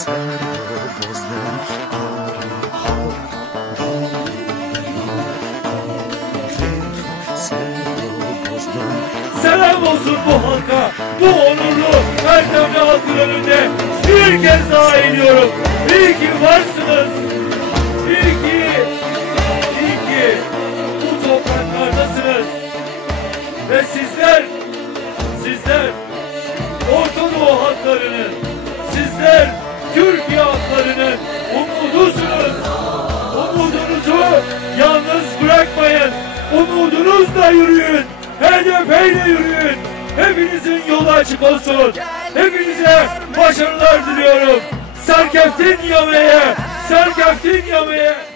Selam olsun bu halka, bu onurlu erdemli halkın önünde bir kez daha eğiliyorum. İyi ki varsınız. İyi ki bu topraklardasınız. Ve sizler Orta Doğu halklarının, sizler Türkiye halklarının umudusunuz. Umudunuzu yalnız bırakmayın. Umudunuzla yürüyün. Hedefiyle yürüyün. Hepinizin yolu açık olsun. Hepinize başarılar diliyorum. Serkeftin yameye, serkeftin yameye.